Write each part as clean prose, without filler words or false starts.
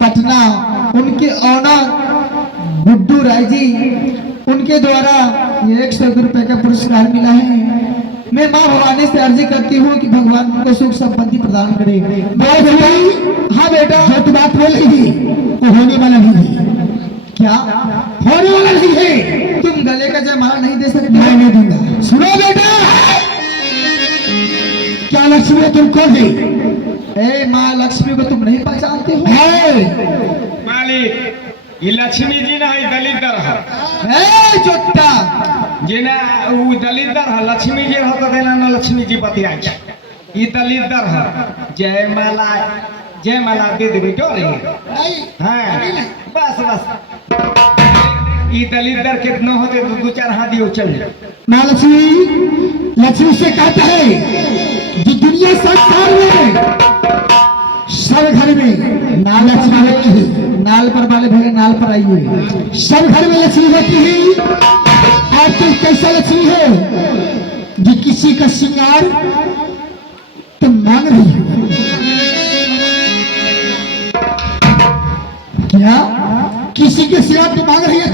पटना उनके ऑनर गुड्डू राय जी, उनके द्वारा ये 100 रुपए का पुरस्कार मिला है। मैं माँ भवानी से अर्जी करती हूँ कि भगवान उनको सुख संपत्ति प्रदान करे। हाँ बेटा, जो तू बात बोल रही थी वो होने वाला नहीं है। क्या होने वाला नहीं है? तुम गले का जयमाला नहीं दे सकते? मैं नहीं दूंगा। सुनो बेटा, क्या लक्ष्मी है तुम कौन है? ए माँ लक्ष्मी को तुम नहीं पहचानते हो? मालिक ये लक्ष्मी जी ना है दलितर है। ए चोट्टा जे ना वो दलितर है, लक्ष्मी जी होता देना ना लक्ष्मी जी बतियाई ये दलितर है। जय माला दे दे बेटो रे। हाँ बस बस ये दलितर कितना होते तो 2-4 हाथ दियो चल। माँ लक्ष्मी से कहता है जो दुनिया संसार में सब घर में नाल लक्ष्मी होती है। नाल पर वाले भले नाल पर आइए। सब घर में लक्ष्मी होती है। और तुम कैसा लक्ष्मी है जो किसी का श्रृंगार तुम मांग रही हो? क्या किसी के श्रृंगार तुम मांग रही है?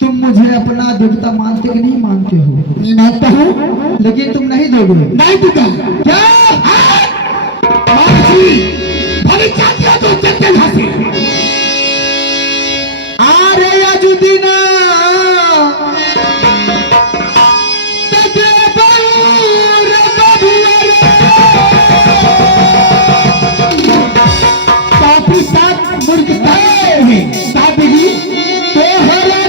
तुम मुझे अपना देवता मानते कि नहीं मानते हो? नहीं मानता हूँ, लेकिन तुम नहीं दोगे। नहीं दूंगा। क्या भले चाहती हो तो चलते घासे आरे अजुदीना काफी साथ मुर्ग है सादगी तो हरा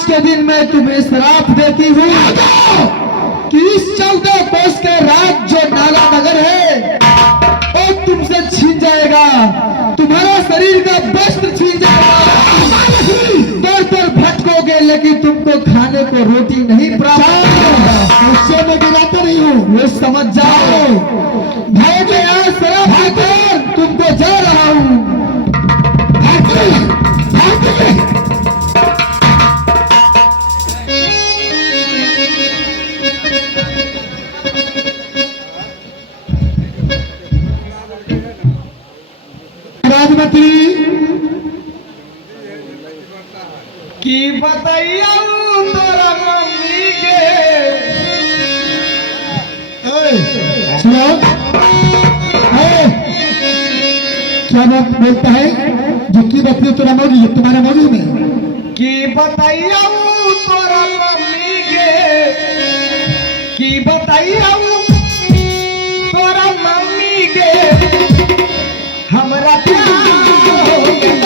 के दिन मैं तुम्हें श्राप देती हूँ कि इस 14 कोस के राज जो नाला नगर है वो तुमसे छीन जाएगा। तुम्हारा शरीर का वस्त्र छीन जाएगा। दौड़ दौड़ भटकोगे लेकिन तुमको खाने को रोटी नहीं प्राप्त होगा। उससे मैं गिराता नहीं हूँ, ये समझ जाओ। भाई मैं यहाँ श्राप देकर तुमको जा रहा हूँ। की बताइया तोरा मम्मी के क्या बात बोलता है? जो की बताइए तोरा मौजी तुम्हारे मौजी में की बताइया तोरा मम्मी के की बताइया तोरा मम्मी के हमरा प्यार हो गया।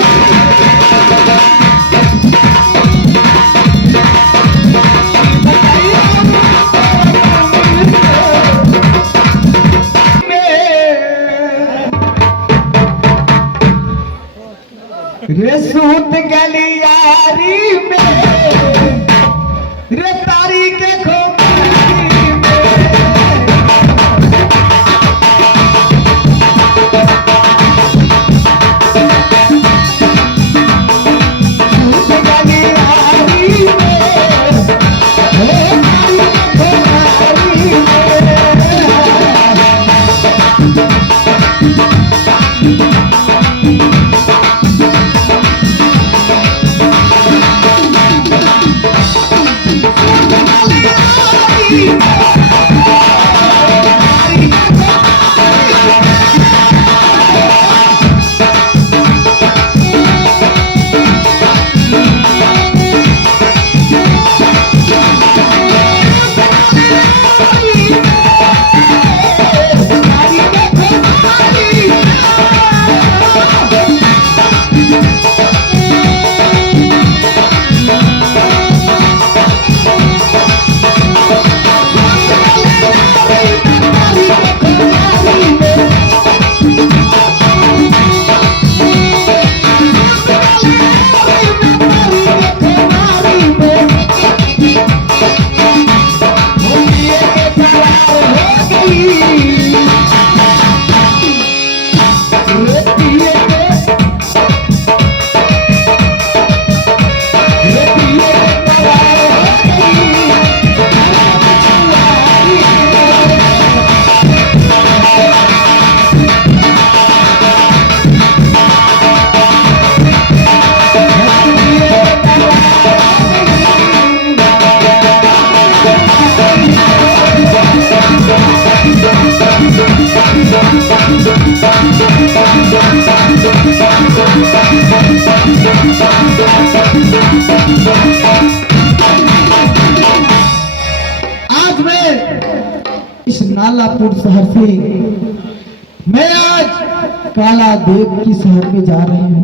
रे सूत गलियारी में रे तारी के खोपड़ी में सूत गलियारी में रे तारी के तारापुर शहर से मैं आज काला देव की शहर में जा रही हूँ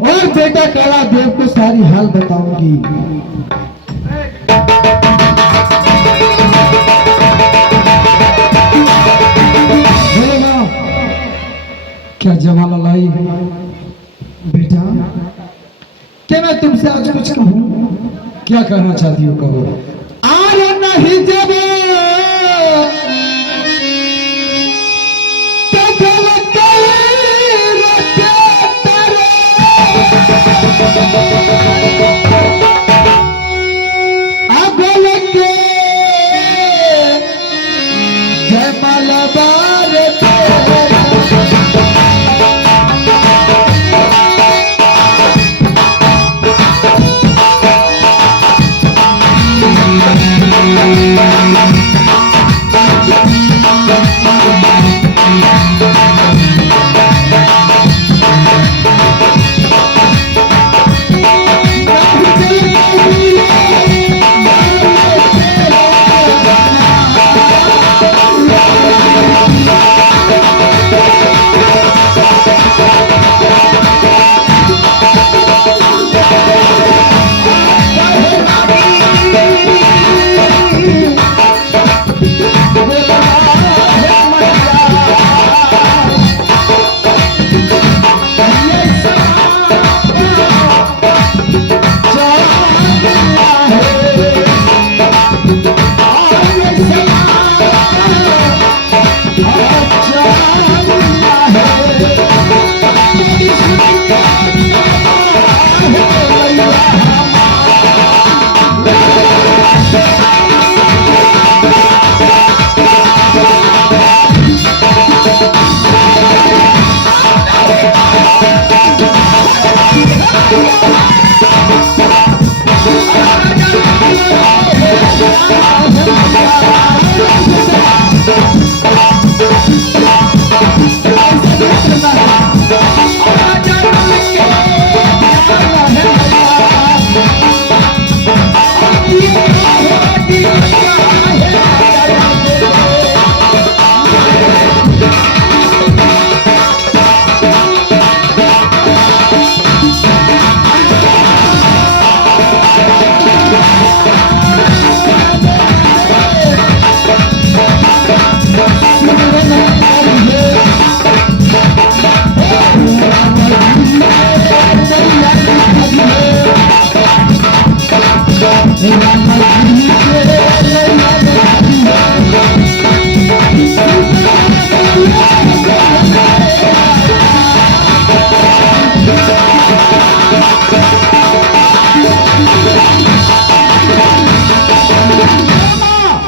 और बेटा काला देव को सारी हाल बताऊंगी। क्या जमाल लाई बेटा, क्या मैं तुमसे आज कुछ कहूँ? क्या कहना चाहती हो कहो। आरे नहीं जब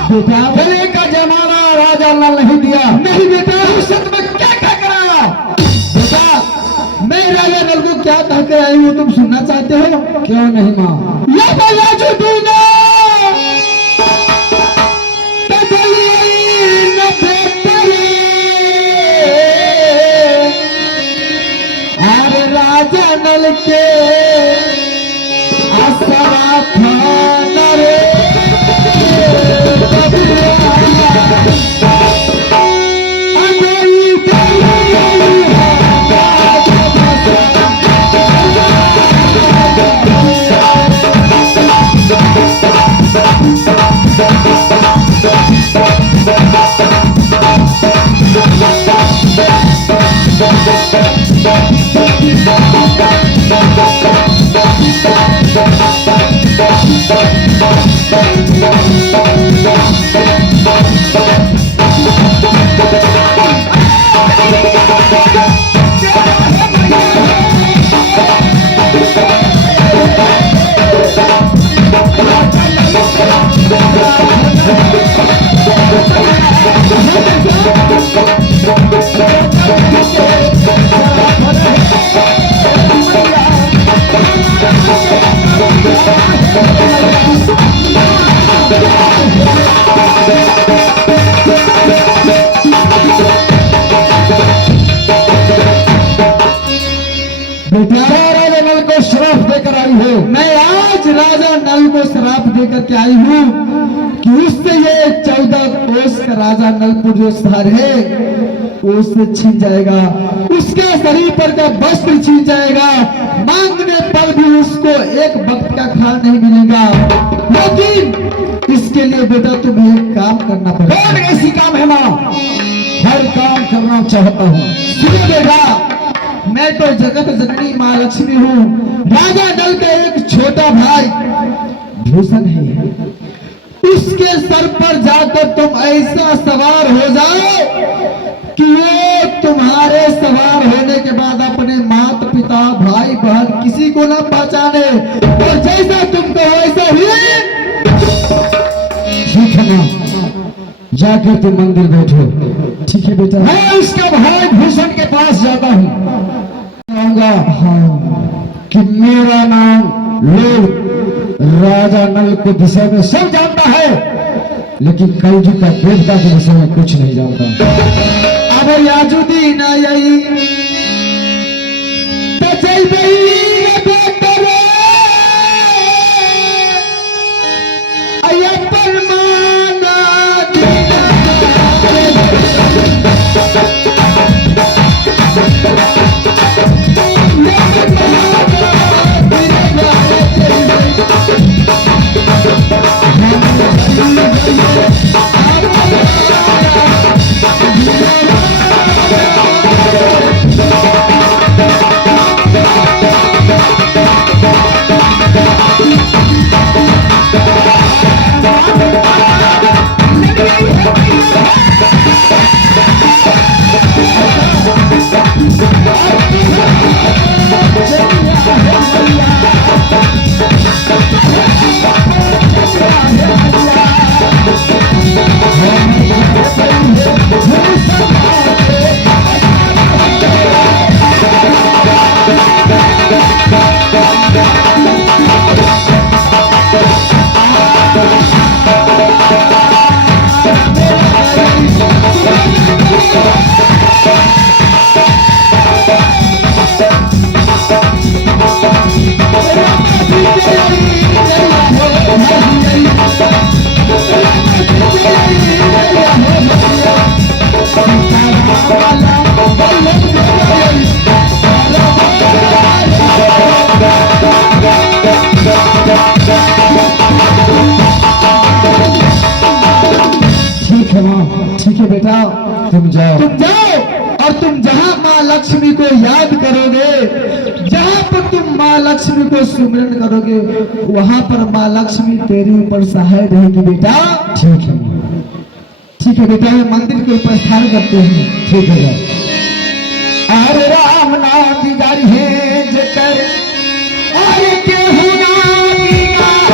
बेटा बोले का जमाना राजा लाल नहीं दिया। नहीं बेटा भविष्य में क्या कह कर आया? बेटा मैं राजा लाल को क्या कह कर आई हूँ तुम सुनना चाहते हो? क्यों नहीं माँ? या बोला जो तूने राजा नल के असरा थाना रे बेटा राजा नल को को श्राप देकर आई हो। मैं आज राजा नल को श्राप देकर के आई हूँ कि उससे ये 14 कोस का राजा नलपुर जो शहर है उससे छीन जाएगा, उसके शरीर पर का वस्त्र छीन जाएगा, मांगने पर भी उसको एक वक्त का खाना नहीं मिलेगा। लेकिन इसके लिए बेटा तुम्हें एक काम करना पड़ेगा। कौन ऐसी काम है माँ? हर काम करना चाहता हूँ। सुनो बेटा, मैं तो जगत जननी माँ लक्ष्मी हूँ। राजा नल का एक छोटा भाई भूषण है, उसके सर पर जाकर तुम ऐसा सवार हो जाओ कि वो तुम्हारे सवार होने के बाद अपने माता पिता भाई बहन किसी को ना पहचाने, और जैसा तुम कहो वैसा ही। ठीक है ना, जाकर तुम मंदिर बैठो। ठीक है बेटा। मैं उसका भाई भूषण के पास जाता हूँ, कहूँगा हाँ कि मेरा नाम लोग राजा नल के विषय में सब जानता है, लेकिन कलयुग का देवता के विषय में कुछ नहीं जानता। अब याजुद्दीन आई तो चल गई बेटा, तुम जाओ और तुम जहां माँ लक्ष्मी को याद करोगे, जहां पर तुम माँ लक्ष्मी को सुमिरन करोगे, वहां पर माँ लक्ष्मी तेरे ऊपर सहाय रहेगी बेटा। ठीक है, ठीक है बेटा, ये मंदिर के प्रस्थान करते हैं। ठीक है। अरे राम नाम दिगारी है जकर, अरे केहू नाम दिगारी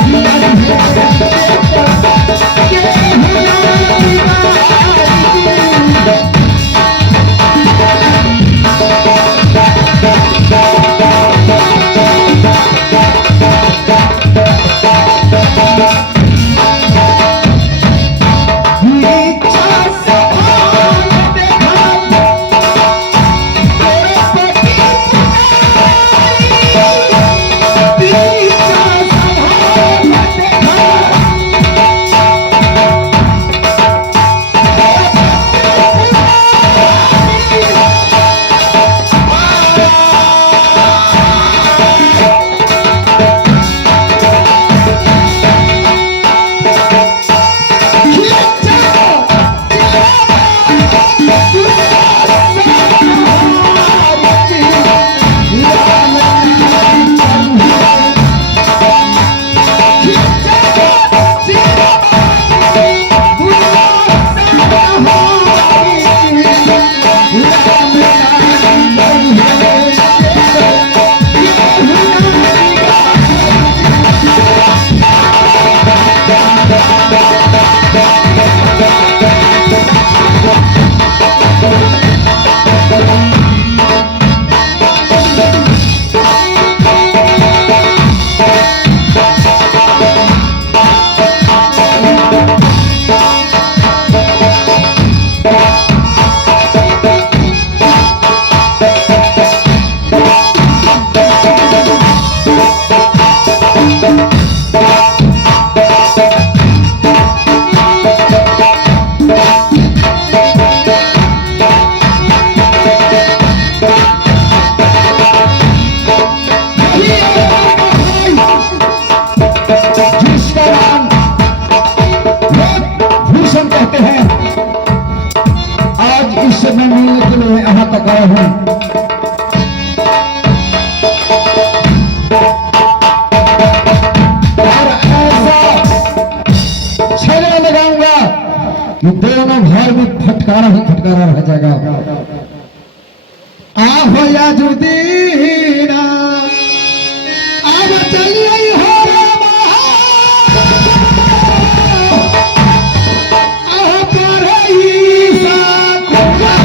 Yeah. जिसका नाम लोग भूषण कहते हैं, आज इस समय मिलने के लिए यहाँ तक आया हूँ। और ऐसा छेड़ा लगाऊंगा कि दोनों घर में फटकारा ही फटकारा रह जाएगा। आहो या जुदीना अब चलिए हो रामा, आहो करई साकुला।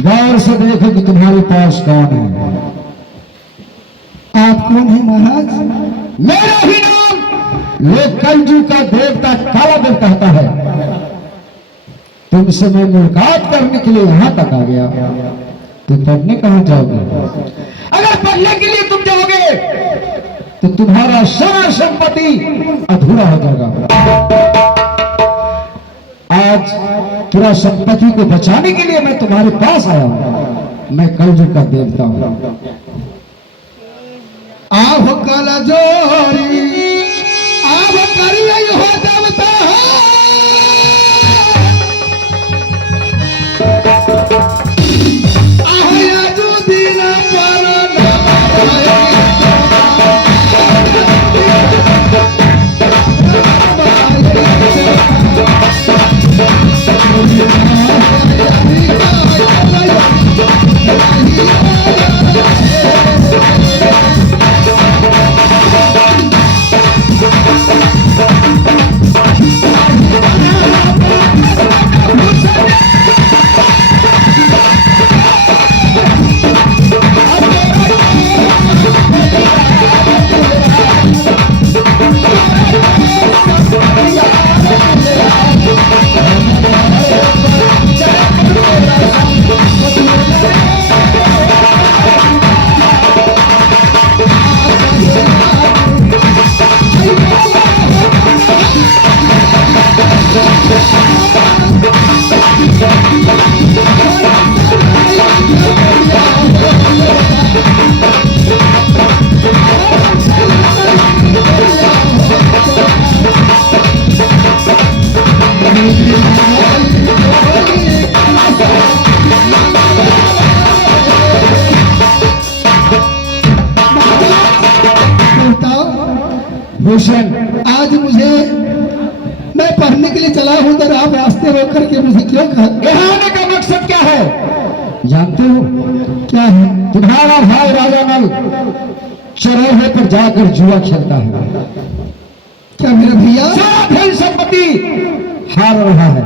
गौर से देखो कि तुम्हारे पास कौन है। आप कौन है महाराज? मेरा ही नाम लोग कलजू का देवता काला देव कहता है। तुमसे मैं मुलाकात करने के लिए यहाँ तक आ गया, तो पढ़ने कहाँ जाओगे? अगर पढ़ने के लिए तुम जाओगे तो तुम्हारा सारा संपत्ति अधूरा हो जाएगा। आज पूरा संपत्ति को बचाने के लिए मैं तुम्हारे पास आया हूं। मैं कलयुग का देवता हूं। आहो काला जोरी आहो करिए हो देवता आहो या जो दिन पर भूषण, आज मुझे मैं पढ़ने के लिए चला हूं, तो आप रास्ते रोक करके मुझे क्यों कहा? यहाँ आने का मकसद क्या है जानते हो? क्या है? तुम्हारा भाई राजा नल चौराहे पर जाकर जुआ खेलता है। क्या मेरे भैया सारा धन संपत्ति हार रहा है।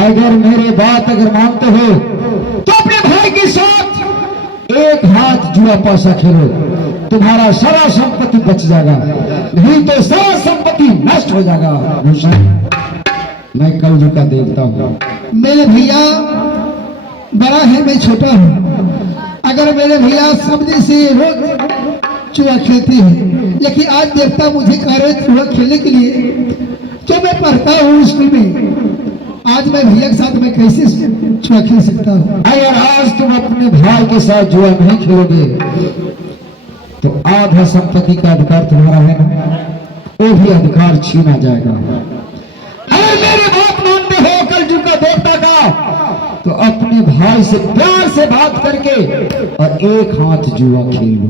अगर मेरे बात अगर मानते हो तो अपने भाई के साथ एक हाथ जुआ पैसा खेलो, तुम्हारा सारा संपत्ति बच जाएगा, नहीं तो सारा संपत्ति नष्ट हो जाएगा। भूषण, मैं कलयुग का देवता हूँ। मेरे भैया बड़ा है, मैं छोटा हूँ। अगर मेरे भैया समझे से रोज जुआ खेलते हैं, लेकिन आज देवता मुझे कह रहे जुआ खेलने के लिए, जो मैं पढ़ता हूँ स्कूल में, आज मैं भैया के साथ मैं कैसे जुआ खेल सकता हूँ? अगर आज तुम अपने भाई के साथ जुआ नहीं खेलोगे तो आधा संपत्ति का अधिकार तुम्हारा है ना, वो भी अधिकार छीना जाएगा। अगर मेरी बात मानते हो कलयुग का देवता का, तो अपने भाई से प्यार से बात करके और एक हाथ जुआ खेल लो,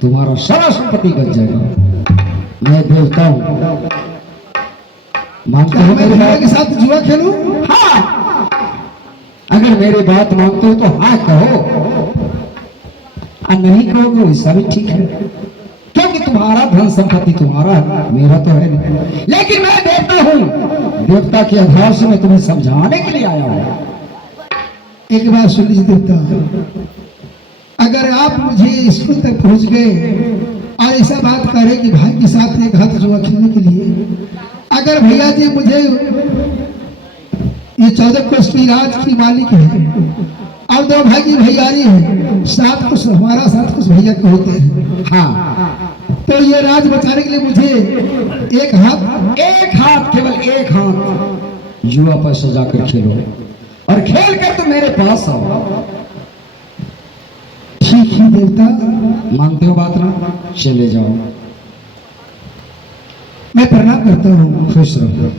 तुम्हारा सारा संपत्ति बच जाएगा। मैं देवता हूँ। मानते हो मेरे भाई के साथ जुआ खेलूं? हाँ, अगर मेरी बात मानते हो तो हाँ कहो, और नहीं कहोगे वैसा भी ठीक है, क्योंकि तुम्हारा धन संपत्ति तुम्हारा है, मेरा तो है नहीं। लेकिन मैं देवता हूँ, देवता के आधार से मैं तुम्हें समझाने के लिए आया हूँ। एक बात सुन लीजिए देवता, अगर आप मुझे स्कूल तक पहुंच गए और ऐसा बात करें कि भाई के साथ एक हाथ जुआ खेलने के लिए, अगर भैया जी मुझे ये 14 कोष की राज की मालिक है और 2 भाई की भैयारी है, 7 कोष हमारा, 7 कोष भैया के होते हैं। हाँ, तो ये राज बचाने के लिए मुझे एक हाथ केवल एक हाथ जुआ पर सजाकर खेलो और खेल कर तुम मेरे पास आओ। ठीक ही देवता, मानते हो बात ना? चले जाओ, मैं प्रणाम करता हूँ। खुश रहो।